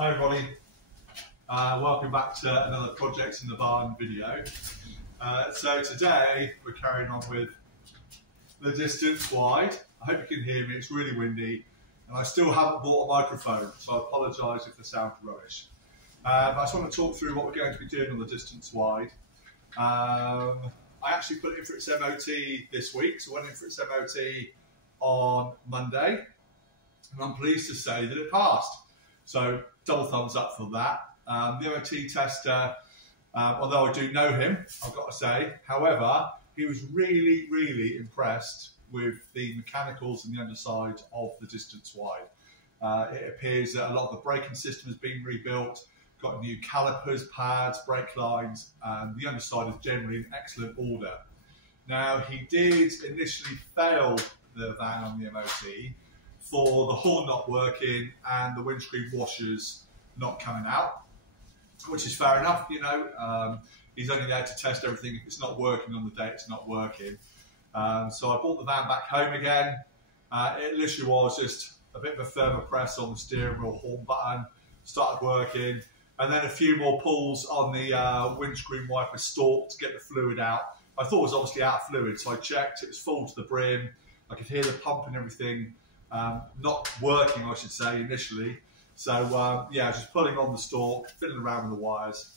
Hi everybody, welcome back to another Projects in the Barn video. So today we're carrying on with the Distance Wide. I hope you can hear me, it's really windy and I still haven't bought a microphone, so I apologise if the sound's rubbish. But I just want to talk through what we're going to be doing on the Distance Wide. I actually put it in for its MOT this week, so I went in for its MOT on Monday and I'm pleased to say that it passed. So double thumbs up for that. The MOT tester, although I do know him, I've got to say, however, he was really impressed with the mechanicals and the underside of the Distance Wide. It appears that a lot of the braking system has been rebuilt, got new calipers, pads, brake lines, and the underside is generally in excellent order. Now, he did initially fail the van on the MOT for the horn not working and the windscreen washers not coming out, which is fair enough, you know. He's only there to test everything. If it's not working on the day, it's not working. So I brought the van back home again. It literally was just a bit of a firmer press on the steering wheel horn button, started working, and then a few more pulls on the windscreen wiper stalk to get the fluid out. I thought it was obviously out of fluid, so I checked, it was full to the brim. I could hear the pump and everything not working, I should say, initially. So yeah, I was just pulling on the stalk, fiddling around with the wires,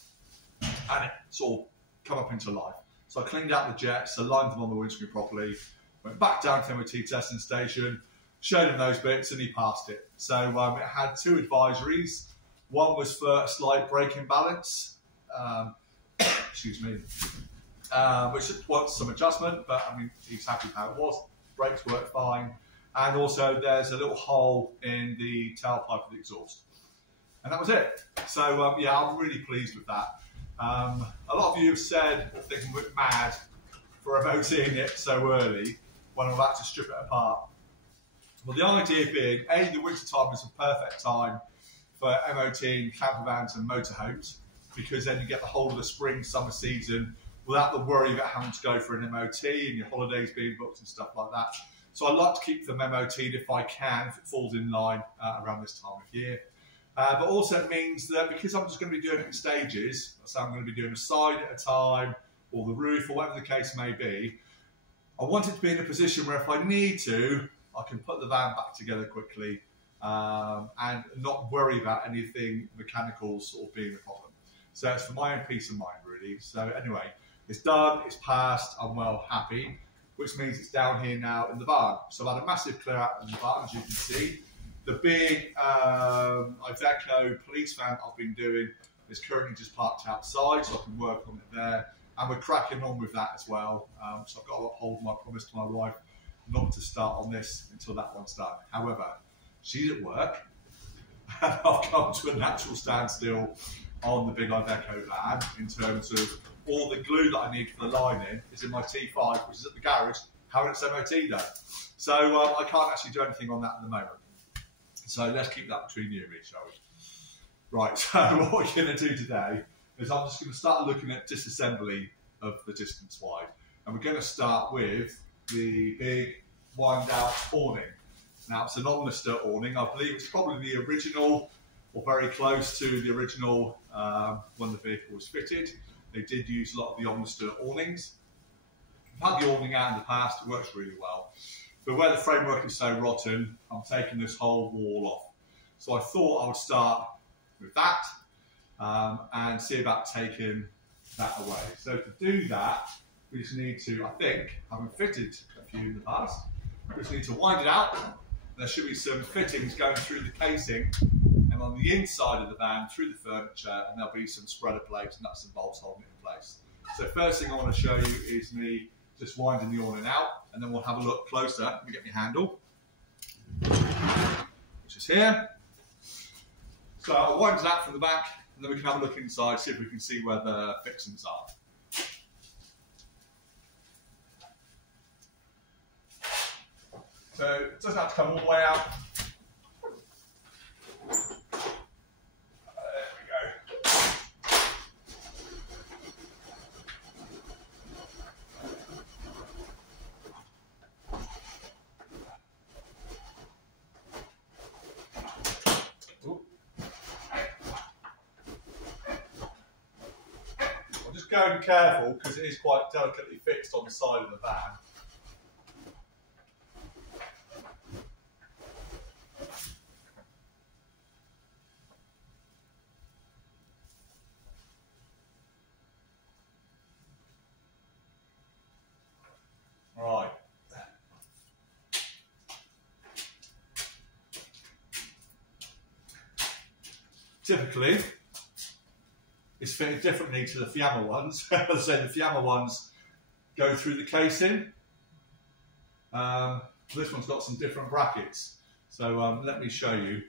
and it's all come up into life. So I cleaned out the jets, aligned them on the windscreen properly, went back down to the MOT testing station, showed him those bits, and he passed it. So it had two advisories. One was for a slight braking balance, excuse me, which wants some adjustment, but I mean, he's happy with how it was. Brakes worked fine. And also there's a little hole in the tailpipe of the exhaust. And that was it. So yeah, I'm really pleased with that. A lot of you have said, I think we're mad for MOTing it so early when I'm about to strip it apart. Well, the idea being, A, the winter time is a perfect time for MOTing camper vans and motorhomes, because then you get the whole of the spring, summer season without the worry about having to go for an MOT and your holidays being booked and stuff like that. So I like to keep them MOT'd if I can, if it falls in line around this time of year. But also it means that because I'm just going to be doing it in stages, so I'm going to be doing a side at a time, or the roof, or whatever the case may be, I want it to be in a position where if I need to, I can put the van back together quickly and not worry about anything mechanical sort of being a problem. So it's for my own peace of mind, really. So anyway, it's done, it's passed, I'm well happy, which means it's down here now in the barn. So I've had a massive clear out in the barn, as you can see. The big Iveco police van I've been doing is currently just parked outside, so I can work on it there. And we're cracking on with that as well. So I've got to uphold my promise to my wife not to start on this until that one's done. However, she's at work, and I've come to a natural standstill on the big Iveco van in terms of all the glue that I need for the lining is in my T5, which is at the garage, having its MOT done. So I can't actually do anything on that at the moment. So let's keep that between you and me, shall we? Right, so what we're going to do today is I'm just going to start looking at disassembly of the Distance Wide. And we're going to start with the big wind out awning. Now it's an Omnister awning. I believe it's probably the original, or very close to the original when the vehicle was fitted. They did use a lot of the Omnister awnings. I've had the awning out in the past, it works really well. But where the framework is so rotten, I'm taking this whole wall off. So I thought I would start with that and see about taking that away. So to do that, we just need to, I think, having fitted a few in the past, we just need to wind it out. There should be some fittings going through the casing and on the inside of the van through the furniture, and there'll be some spreader plates, nuts and bolts holding it in place. So first thing I want to show you is me just winding the awning out, and then we'll have a look closer. Let me get my handle, which is here. So I'll wind it out from the back, and then we can have a look inside, see if we can see where the fixings are. So it doesn't have to come all the way out. going careful because it is quite delicately fixed on the side of the van. Right. Typically, it's fitted differently to the Fiamma ones. As I say, the Fiamma ones go through the casing. This one's got some different brackets. So let me show you.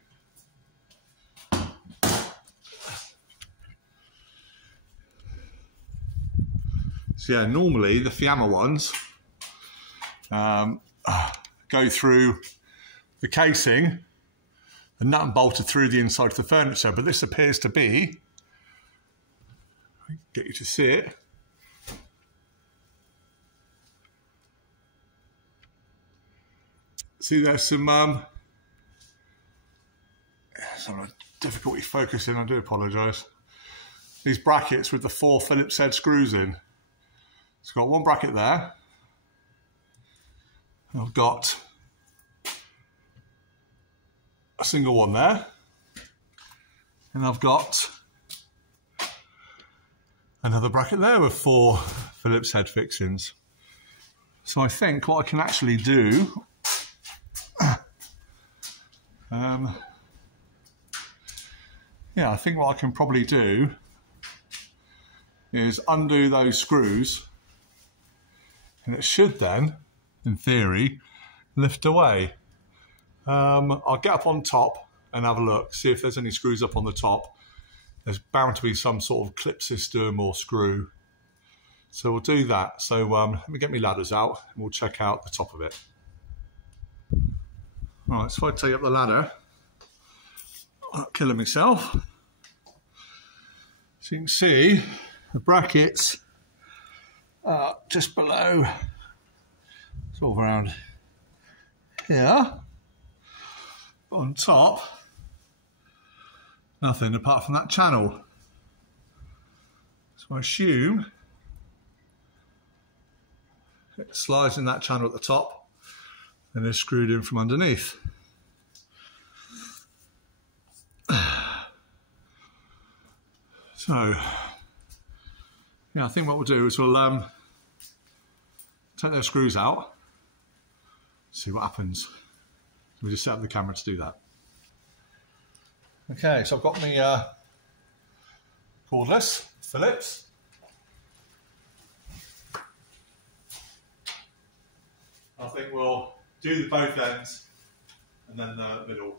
So yeah, normally the Fiamma ones go through the casing and nut and bolted through the inside of the furniture, but this appears to be, get you to see it, see there's some difficulty focusing, I do apologise. These brackets with the 4 Phillips head screws in. It's got one bracket there. I've got a single one there. And I've got another bracket there with 4 Phillips head fixings. So I think what I can actually do, yeah, I think what I can probably do is undo those screws, and it should then, in theory, lift away. I'll get up on top and have a look, see if there's any screws up on the top. There's bound to be some sort of clip system or screw. So we'll do that. So let me get my ladders out and we'll check out the top of it. All right, so if I take up the ladder, I'm not killing myself. So you can see the brackets are just below, sort of around here. But on top, nothing apart from that channel. So I assume it slides in that channel at the top and is screwed in from underneath. So, yeah, I think what we'll do is we'll take those screws out, see what happens. We'll just set up the camera to do that. Okay, so I've got my cordless Phillips. I think we'll do the both ends and then the middle.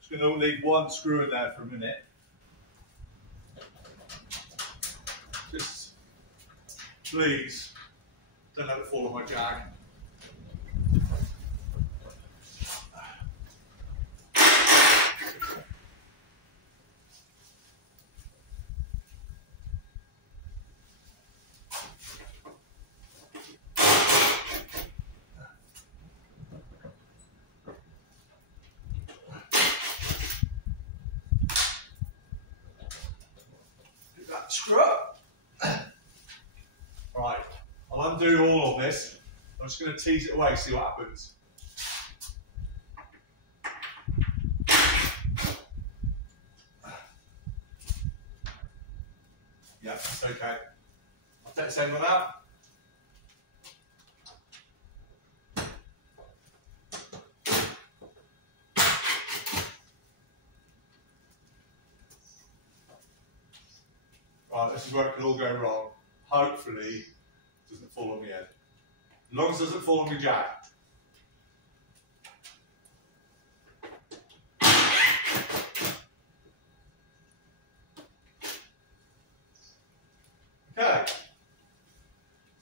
Just going to leave one screw in there for a minute. Just please don't let it fall on my jag. Screw up. Right, I'll undo all of this. I'm just going to tease it away, see what happens. Yeah, it's okay. I'll take this end one out. Right, this is where it could all go wrong. Hopefully, it doesn't fall on my head. As long as it doesn't fall on my jack. Okay.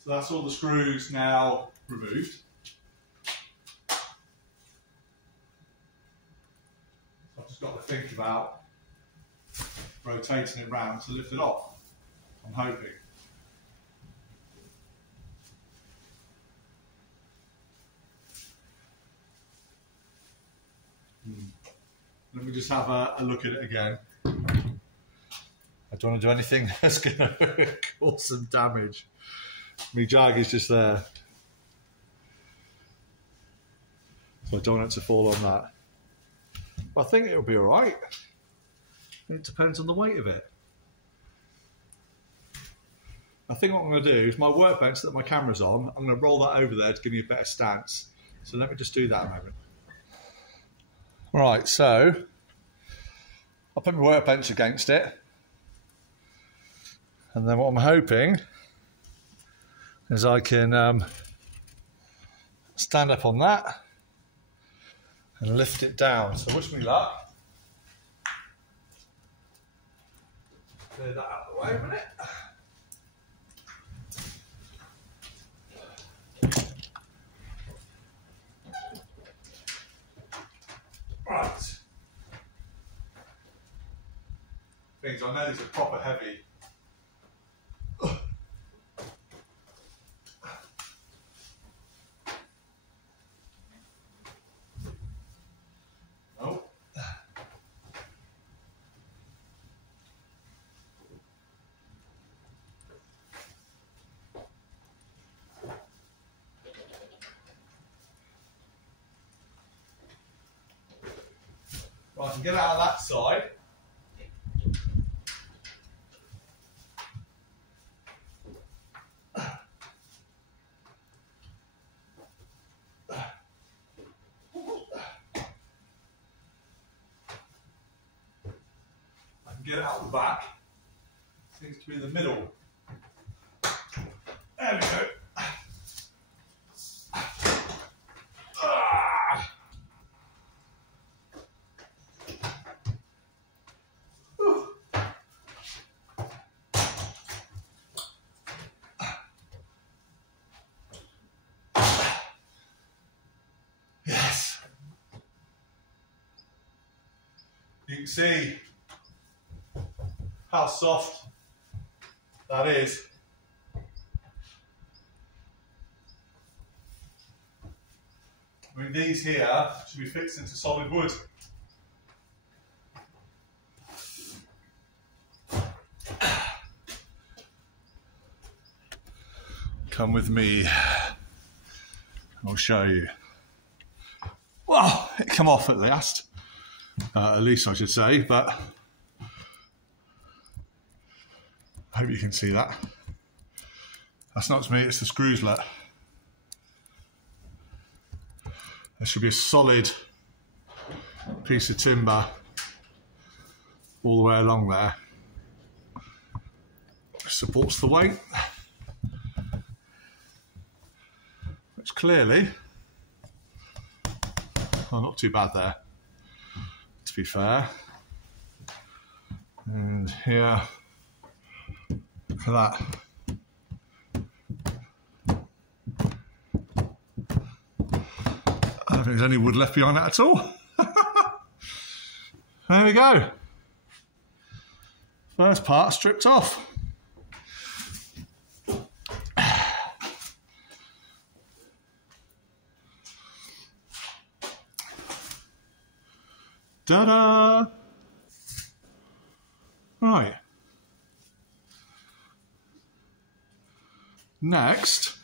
So that's all the screws now removed. I've just got to think about rotating it round to lift it off. I'm hoping. Let me just have a look at it again. I don't want to do anything that's going to cause some damage. My jag is just there. So I don't want it to fall on that. But I think it'll be alright. It depends on the weight of it. I think what I'm going to do is my workbench that my camera's on, I'm going to roll that over there to give me a better stance. So let me just do that a moment. Right, so I'll put my workbench against it. And then what I'm hoping is I can stand up on that and lift it down. So wish me luck. Clear that out of the way a minute. Right. Things I know these are proper heavy. Oh. Right, I can get out of that side. Get it out the back. Seems to be in the middle. There we go. Yes. You can see how soft that is. I mean, these here should be fixed into solid wood. Come with me. I'll show you. Well, it came off at least I should say, but I hope you can see that. That's not me, it's the screws let. There should be a solid piece of timber all the way along there. Supports the weight. Which clearly, well, not too bad there, to be fair. And here, look at that. I don't think there's any wood left behind that at all. There we go. First part stripped off. Ta-da! Right. Next,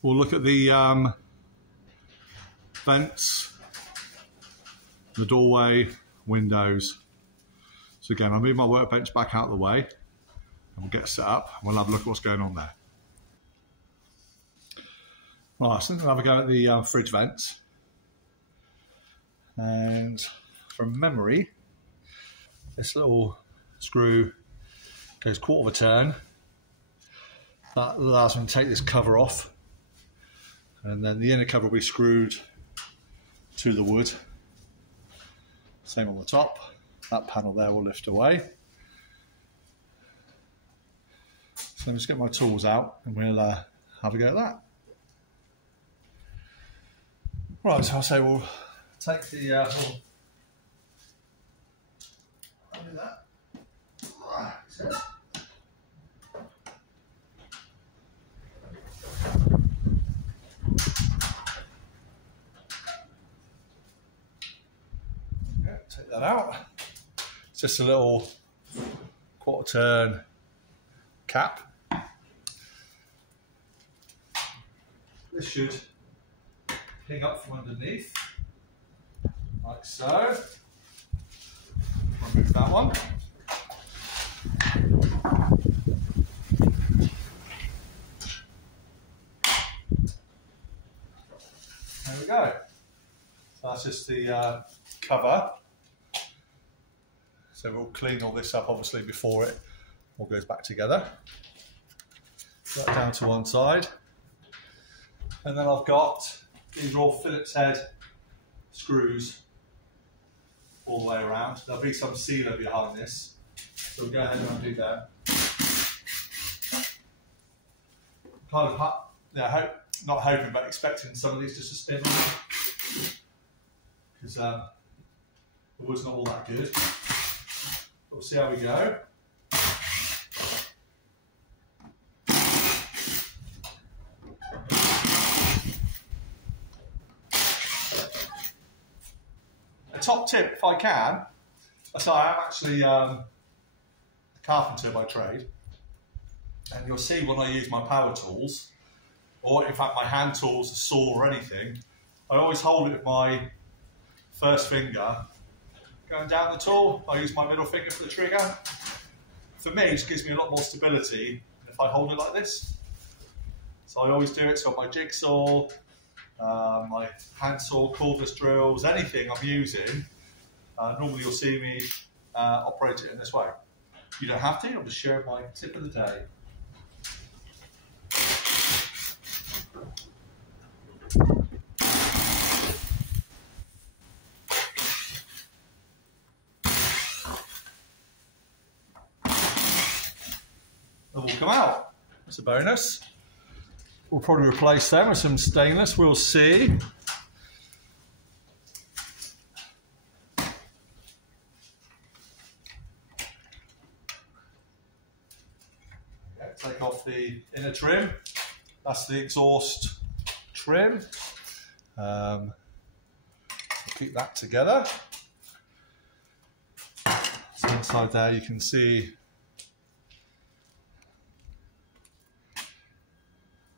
we'll look at the vents, the doorway, windows. So again, I'll move my workbench back out of the way and we'll get set up and we'll have a look at what's going on there. Right, so I'll have a go at the fridge vents. And from memory, this little screw goes quarter of a turn. That allows me to take this cover off, and then the inner cover will be screwed to the wood. Same on the top. That panel there will lift away. So let me just get my tools out and we'll have a go at that. Right, so I'll say we'll take the I'll do that. Right, so Take that out. It's just a little quarter turn cap. This should ping up from underneath, like so. Remove that one. There we go. So that's just the cover. So we'll clean all this up obviously before it all goes back together. Put that down to one side. And then I've got, these are all Phillips head screws all the way around. There'll be some sealer behind this. So we'll go ahead and undo that. Kind of, not hoping, but expecting some of these just to spin on, because the wood's not all that good. But we'll see how we go. A top tip, if I can, so I am actually a carpenter by trade, and you'll see when I use my power tools, or in fact my hand tools, a saw or anything, I always hold it with my first finger going down the tool. I use my middle finger for the trigger. For me, it just gives me a lot more stability if I hold it like this. So I always do it. So my jigsaw, my handsaw, cordless drills, anything I'm using, normally you'll see me operate it in this way. You don't have to, I'm just sharing my tip of the day. They will come out. That's a bonus. We'll probably replace them with some stainless, we'll see. Okay, take off the inner trim. That's the exhaust trim. Keep that together. So inside there you can see,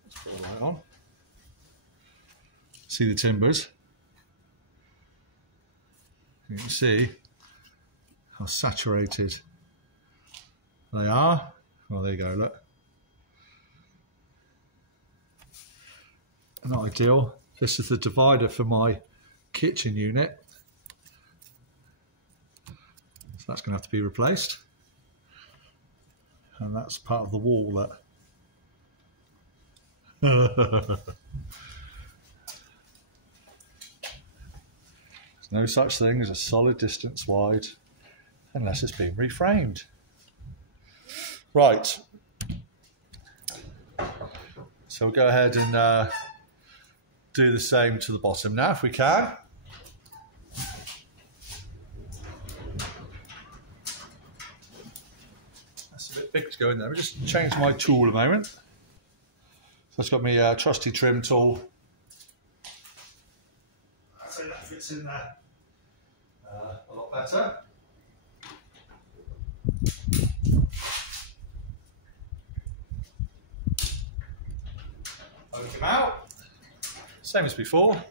let's put the light on. See the timbers. You can see how saturated they are. Well, there you go, look. Not ideal. This is the divider for my kitchen unit. So that's going to have to be replaced. And that's part of the wall that... There's no such thing as a solid distance wide unless it's been reframed. Right. So we'll go ahead and do the same to the bottom now if we can. That's a bit big to go in there. I'll just change my tool a moment. So it's got my trusty trim tool. So that fits in there a lot better. Poke him out. Same as before.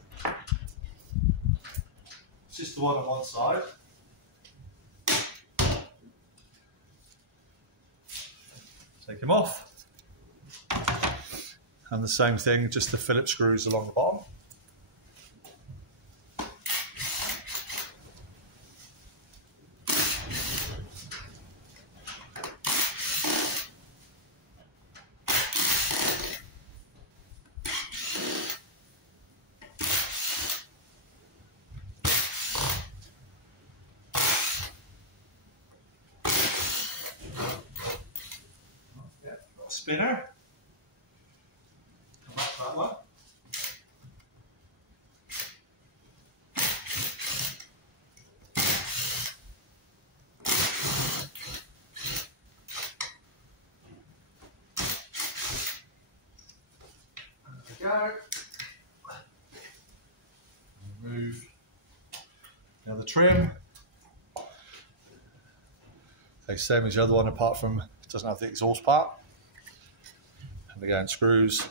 It's just the one on one side. Take him off. And the same thing, just the Phillips screws along the bottom. Spinner. Come back to that one. There we go. Remove the other trim. Okay, same as the other one, apart from it doesn't have the exhaust part. And again, screws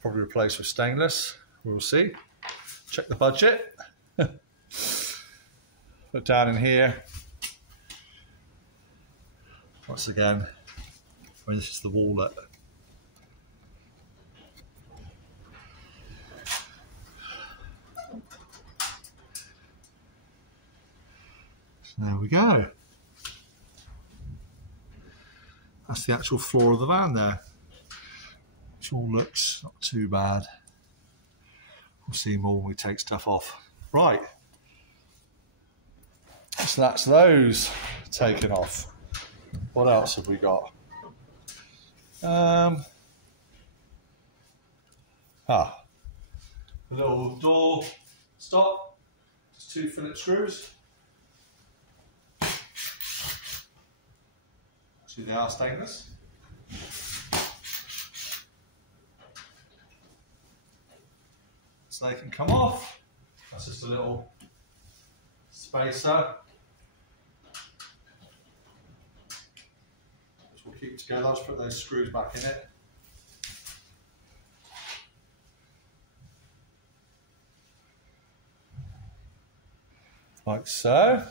probably replaced with stainless. We'll see. Check the budget. Put down in here. Once again, I mean, this is the wallet. So there we go. That's the actual floor of the van there, which all looks not too bad. We'll see more when we take stuff off. Right, so that's those taken off. What else have we got? A little door stop, just 2 Phillips screws. Actually, they are stainless. So they can come off. That's just a little spacer, which we'll keep together. I'll just put those screws back in it. Like so.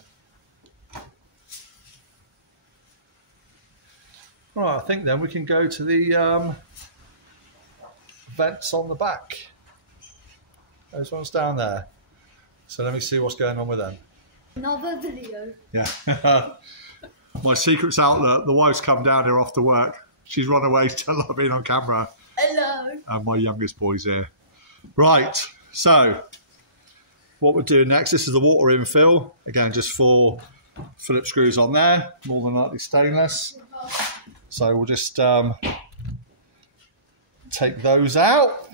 Right, I think then we can go to the vents on the back. Those ones down there. So let me see what's going on with them. Another video. Yeah. My secret's out. The wife's come down here after work. She's run away to tell I've been on camera. Hello. And my youngest boy's here. Right, so what we're doing next, this is the water infill. Again, just 4 Phillips screws on there, more than likely stainless. So we'll just take those out.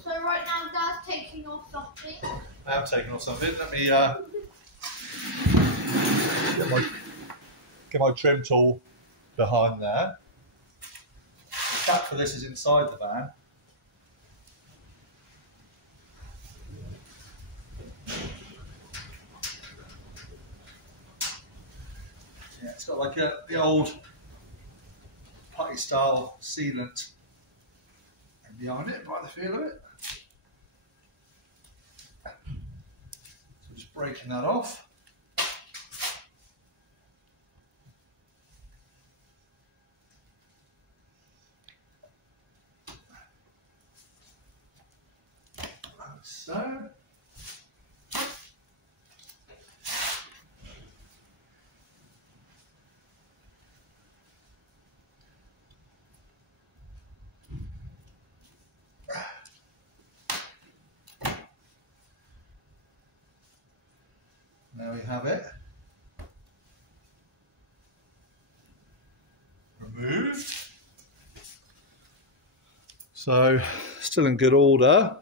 So right now Dad's taking off something. I am taking off something. Let me get my trim tool behind there. The cap for this is inside the van. Yeah, it's got like the old putty style sealant behind it, by the feel of it. So just breaking that off. Like so. There we have it. Removed. So, still in good order.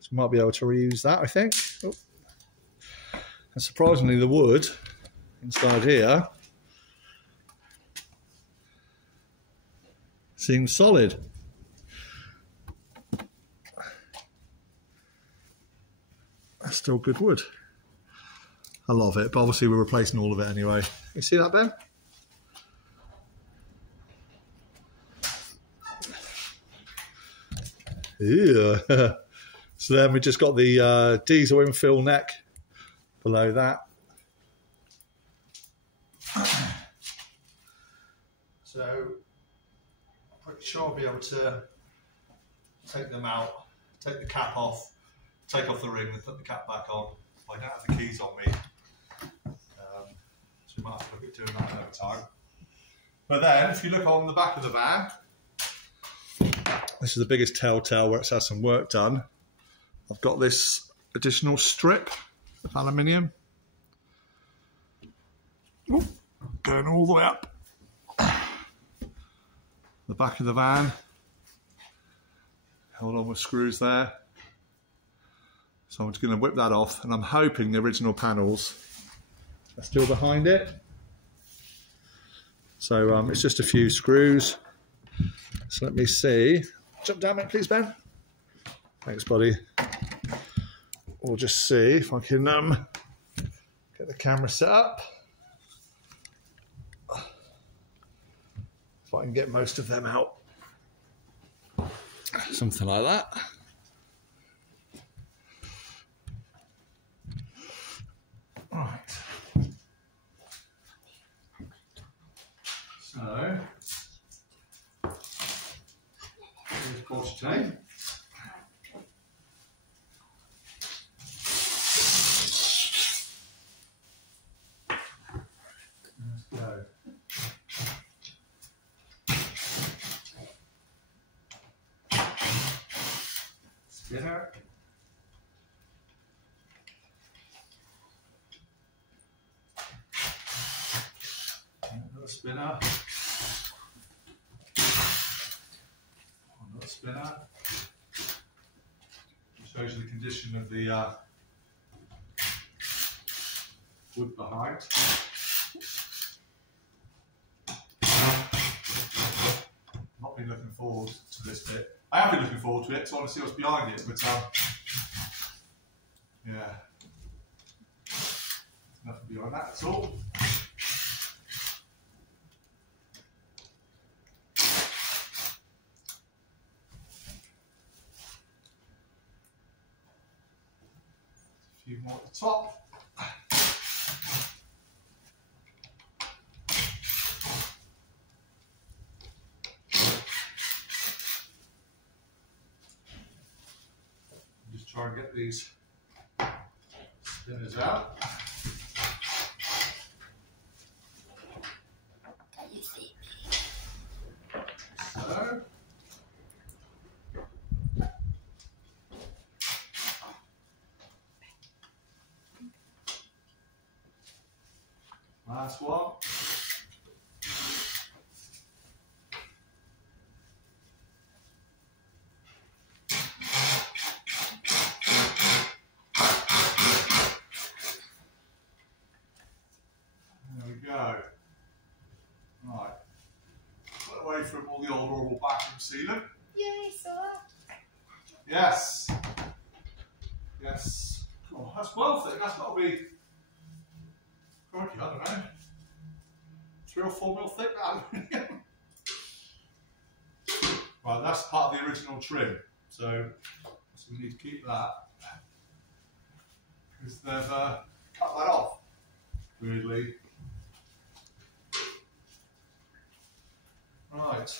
So we might be able to reuse that, I think. Oh. And surprisingly, the wood inside here seems solid. That's still good wood. I love it, but obviously we're replacing all of it anyway. You see that, Ben? Yeah. So then we just got the diesel infill neck below that. So I'm pretty sure I'll be able to take them out, take the cap off, take off the ring and put the cap back on. I don't have the keys on me. So we might have to look at doing that another time. But then, if you look on the back of the van, this is the biggest telltale where it's had some work done. I've got this additional strip of aluminium. Ooh, going all the way up. The back of the van. held on with screws there. So I'm just going to whip that off, and I'm hoping the original panels are still behind it. So it's just a few screws. So let me see. Jump down, mate, please, Ben. Thanks, buddy. We'll just see if I can get the camera set up. If I can get most of them out. Something like that. Right. So, here's quarter tape. Let's go. Spinner. Another spinner. Another spinner. It shows you the condition of the wood behind. Not been looking forward to this bit. I have been looking forward to it, so I want to see what's behind it, but yeah, nothing behind that at all. A few more at the top. Try and get these spinners out. So, last one. Right, put away from all the old oral bathroom sealant. Yay, saw that. Yes. Yes. Oh, that's well thick. That's got to be, crikey, I don't know, 3 or 4 mil thick. Right, that's part of the original trim. So we need to keep that because they've cut that off, weirdly. Right.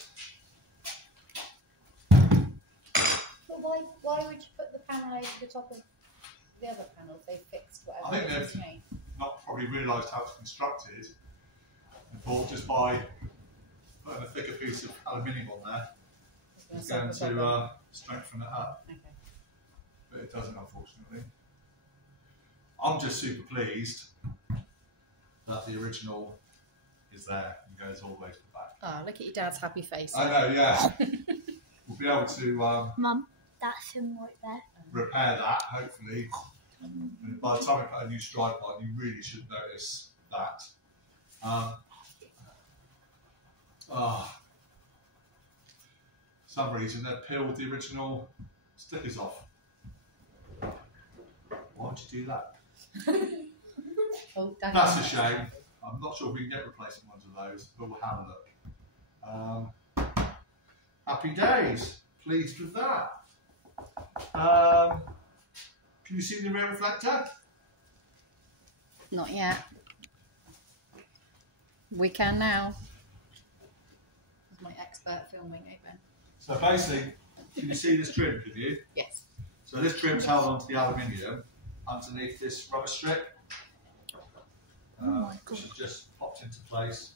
But why would you put the panel over the top of the other panels? They fixed whatever. I think they've not probably realised how it's constructed and thought just by putting a thicker piece of aluminium on there it's going to strengthen it up. Okay. But it doesn't, unfortunately. I'm just super pleased that the original is there and goes all the way to the back. Oh, look at your dad's happy face. I know, yeah. We'll be able to Mum, that's him right there. Repair that, hopefully. And by the time I put a new stripe on, you really should notice that. For some reason, they've peeled the original stickers off. Why would you do that? Oh, that's a shame. I'm not sure if we can get replacement ones of those, but we'll have a look. Happy days. Pleased with that. Can you see the rear reflector? Not yet. We can now. That's my expert filming open. So basically, can you see this trim, can you? Yes. So this trim's held onto the aluminium underneath this rubber strip. Which has just popped into place.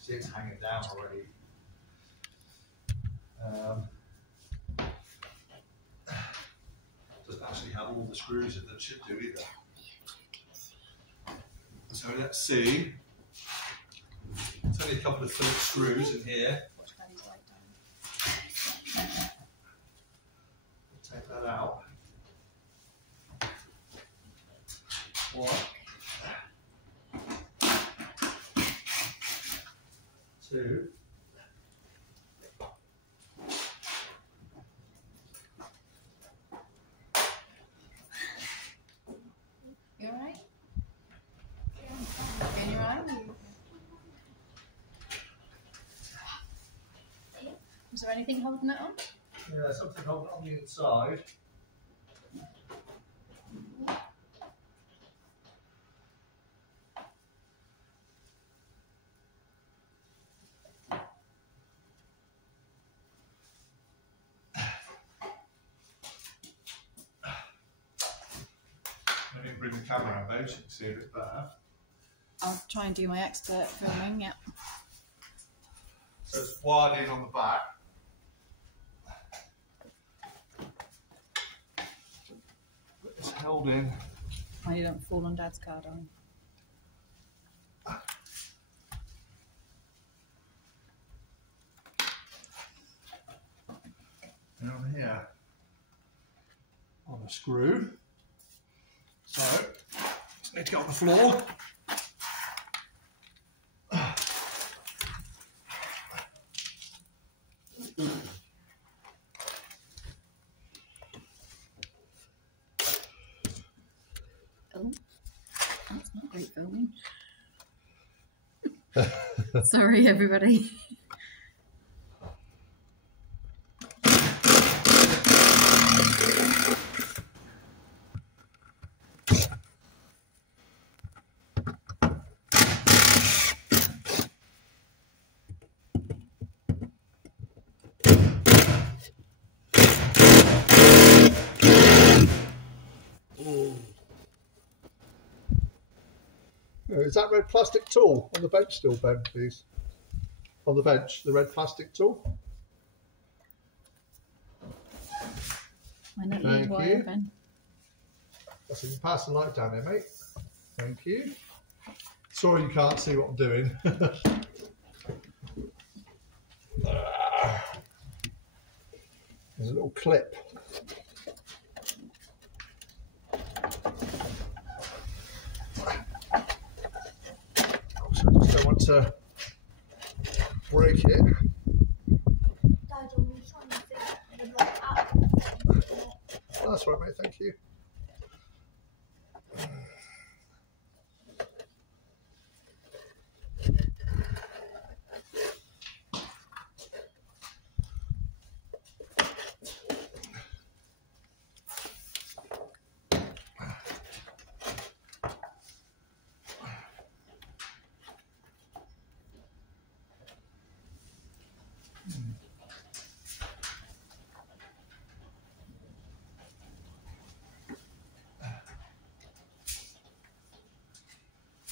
See, it's hanging down already. Doesn't actually have all the screws that it should do either. So let's see. There's only a couple of Phillips screws in here. take that out. 1, 2. You alright? Can you run? Is there anything holding it on? Yeah, something holding it on the inside. Let me bring the camera up, so you can see a bit better. I'll try and do my expert filming, yeah. So it's wired in on the back. It's held in. Oh, you don't fall on Dad's car, darling. Down here on a screw. So, just need to get on the floor. Oh, that's not great filming. Sorry, everybody. Is that red plastic tool on the bench still, Ben, please? On the bench, the red plastic tool. I don't need wire, Ben. So you can pass the light down there, mate. Thank you. Sorry you can't see what I'm doing. There's a little clip. So I just don't want to break it. Dad, are we trying to fix the block up? That's right, mate, thank you.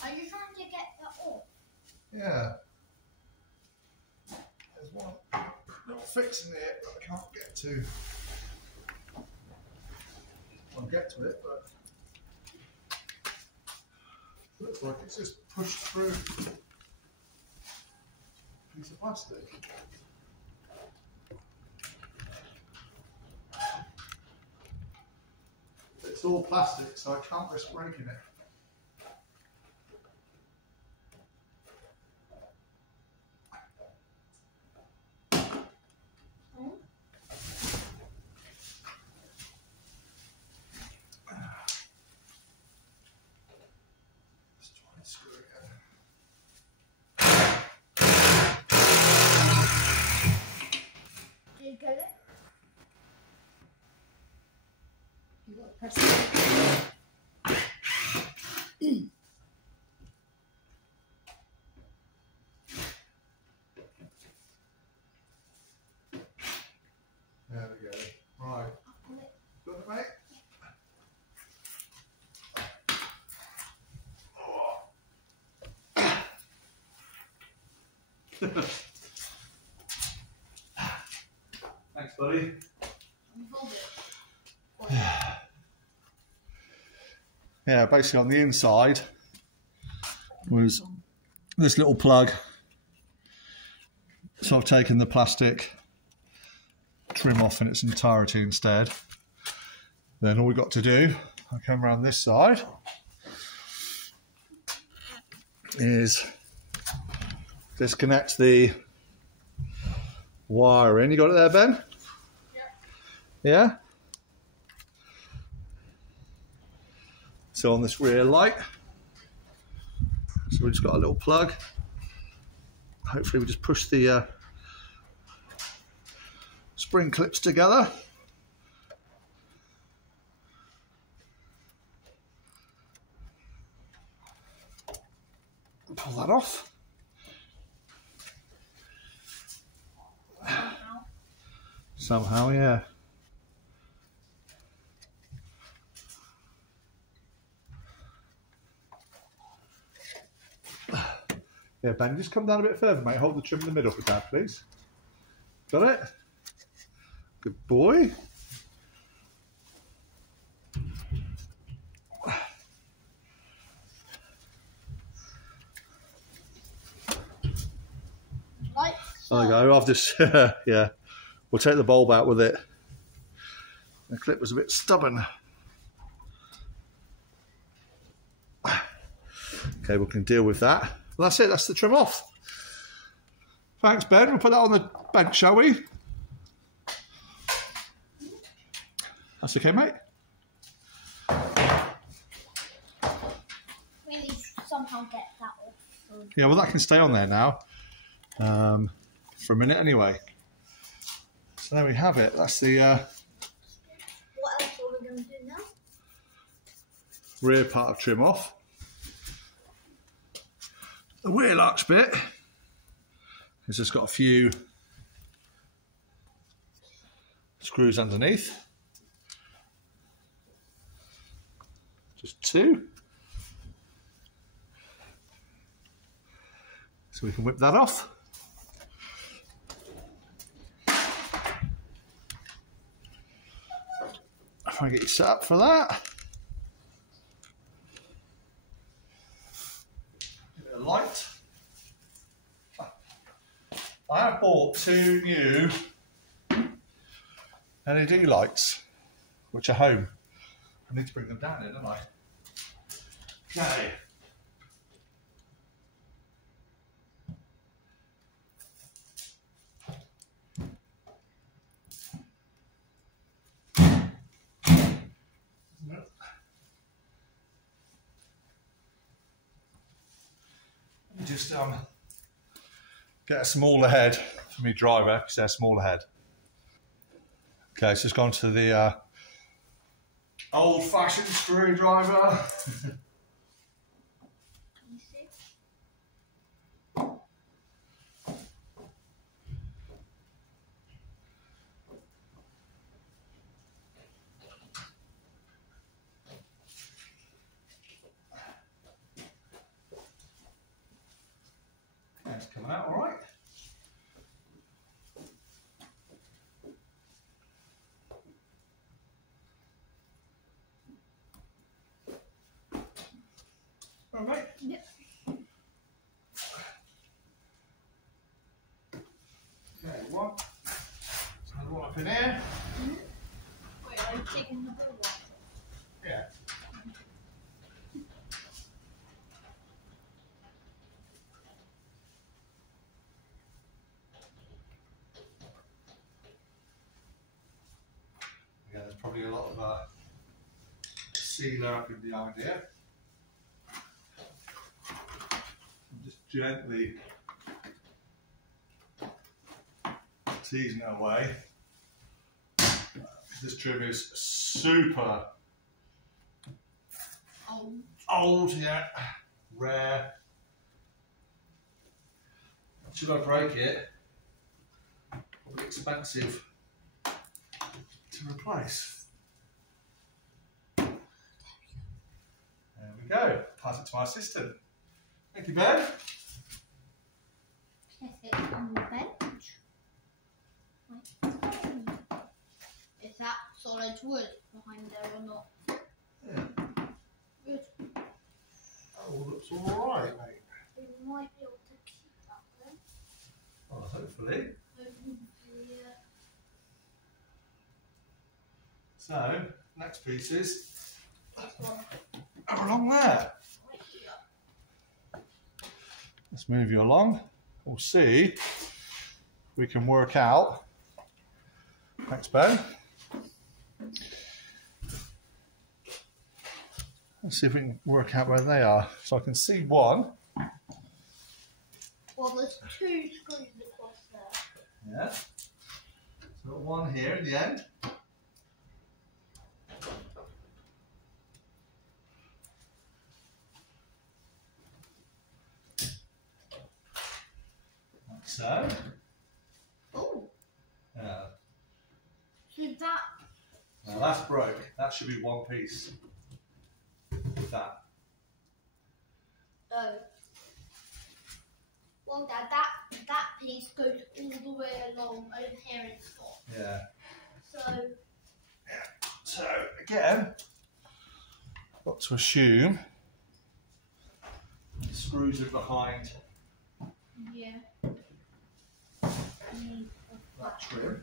Are you trying to get that off? Yeah. There's one little fix in there that I can't get to. I'll get to it, but it looks like it's just pushed through a piece of plastic. It's all plastic, so I can't risk breaking it. Did you get it? You got to press it. There we go. Right. Got it, mate? Thanks, buddy. Hold it. Yeah, basically on the inside was this little plug. So I've taken the plastic trim off in its entirety instead. Then all we've got to do, I come around this side, is disconnect the wire in. You got it there, Ben? Yeah? So on this rear light, so we've just got a little plug. Hopefully we just push the spring clips together. Pull that off. Somehow, yeah. Yeah, Ben, just come down a bit further, mate. Hold the trim in the middle for Dad, please. Got it? Good boy. Like There we go. I've just, yeah. We'll take the bulb out with it. The clip was a bit stubborn. Okay, we can deal with that. Well, that's it. That's the trim off. Thanks, Ben. We'll put that on the bench, shall we? That's okay, mate. really somehow get that off. Yeah, well, that can stay on there now for a minute anyway. So there we have it. That's the What else are we going to do now? rear part of trim off. The wheel arch bit has just got a few screws underneath. Just two. So we can whip that off. If I get you set up for that. Give it a light. I have bought two new LED lights, which are home. I need to bring them down here, don't I? Okay. Just get a smaller head for me driver because they're smaller head. Okay, so it's gone to the old-fashioned screwdriver. That's coming out all right. All right. Yep. Okay, one. Another one up in here. Wait, are you taking the ball off? Yeah. Yeah, there's probably a lot of sealer up in behind here. Just gently teasing it away. This trim is super old, yeah, rare. Should I break it? Probably expensive to replace. There we go. Pass it to my assistant. Thank you, Ben. Can I sit on the bench? Is that solid wood behind there or not? Yeah. Good. Oh, looks all right, mate. We might be able to keep that then. Well, hopefully. Yeah. So, next pieces are along there. Let's move you along. We'll see if we can work out. Thanks, Ben. Let's see if we can work out where they are. So I can see one. Well, there's 2 screws across there. Yeah. So got one here in the end. Like so. Oh. Yeah. So that. Now that's broke. That should be one piece. That. Oh. Well, Dad, that piece goes all the way along over here in the top. Yeah. So. So again, got to assume the screws are behind Yeah. You need a that trim.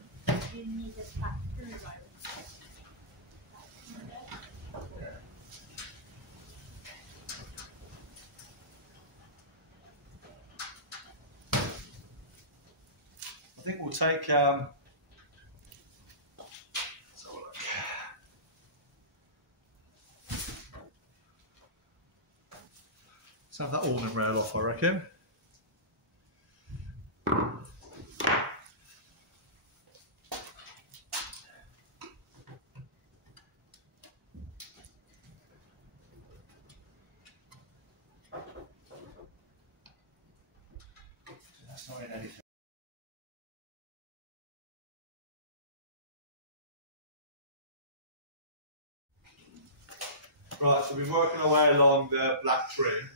You need a flat screwdriver. I think we'll take. Let's have a look. Let's have that awning rail off, I reckon. That's not in anything. Right, so we've been working our way along the black trim,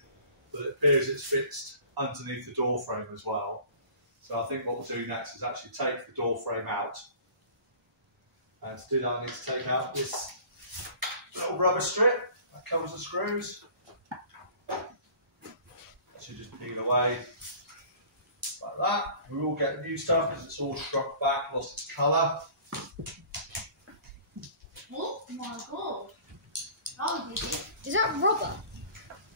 but it appears it's fixed underneath the door frame as well. So I think what we'll do next is actually take the door frame out. And to do that, I need to take out this little rubber strip that covers the screws. Should just peel away like that. We will get new stuff because it's all shrunk back, lost its colour. Oh my god. That was easy. Is that rubber?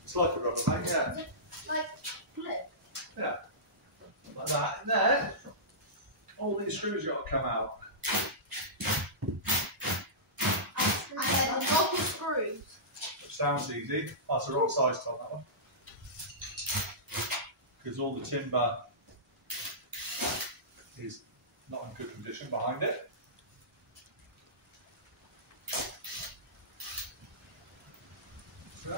It's like a rubber band, yeah. Is it like flip? Yeah. Like that. And then all these screws got to come out. And then the double screws. Which sounds easy. That's the wrong size, Tom, that one. Because all the timber is not in good condition behind it. So,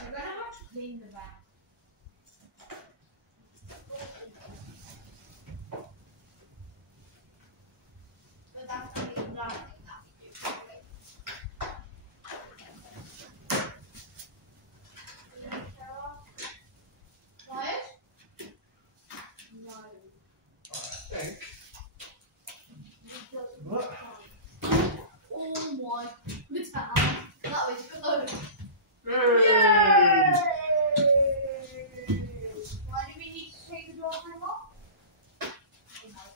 We're gonna have to clean the back. But that's gonna be done. No. I think. What? Oh my god. That was close. Yay! Why do we need to take the door frame off? Oh my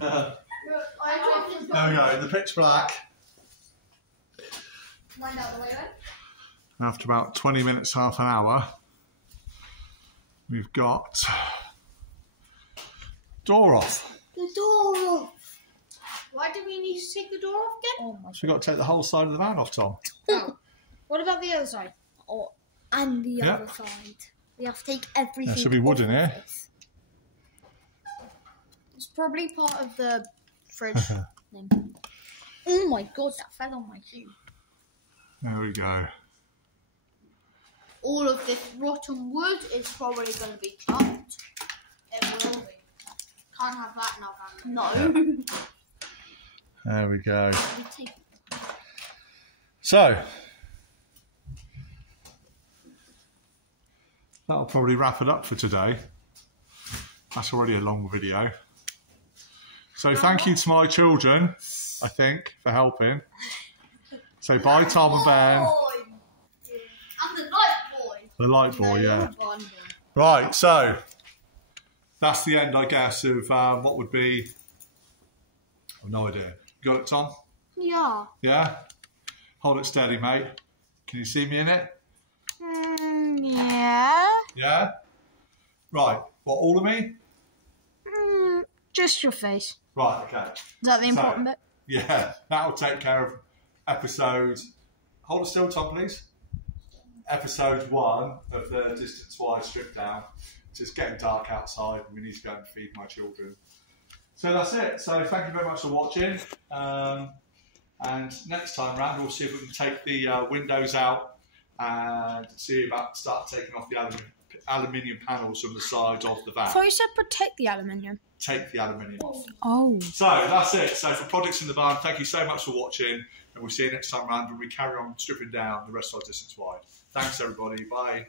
god. Look, I dropped this There we go, in the pitch black. Mind out the way then. After about 20 minutes, half an hour, we've got door off. The door off. Why do we need to take the door off again? Oh my So we've got to take the whole side of the van off, Tom. god. What about the other side? Oh, and the Yeah. other side. We have to take everything. There should be wood off in of here. this. It's probably part of the fridge thing. Oh my god, that fell on my shoe. There we go. All of this rotten wood is probably going to be chopped. It will be. Can't have that now, can we? No. There we go. So, that'll probably wrap it up for today. That's already a long video. So thank you to my children, I think, for helping. So bye, Tom and Ben. I'm the light boy. The light boy, yeah. Right, so that's the end, I guess, of what would be... I've no idea. You got it, Tom? Yeah. Yeah? Hold it steady, mate. Can you see me in it? Yeah. Yeah? Right. What, all of me? Just your face. Right, okay. Is that the important bit? Yeah, that'll take care of episode... Hold it still, Tom, please. Episode 1 of the Distance Wide strip down. It's getting dark outside and we need to go and feed my children. So that's it. So thank you very much for watching. And next time round, we'll see if we can take the windows out and see about start taking off the aluminium panels from the side of the van. I thought you said protect the aluminium. Take the aluminium off. Oh. So that's it. So for Projects in the Barn, thank you so much for watching, and we'll see you next time round when we carry on stripping down the rest of our Distance Wide. Thanks everybody. Bye.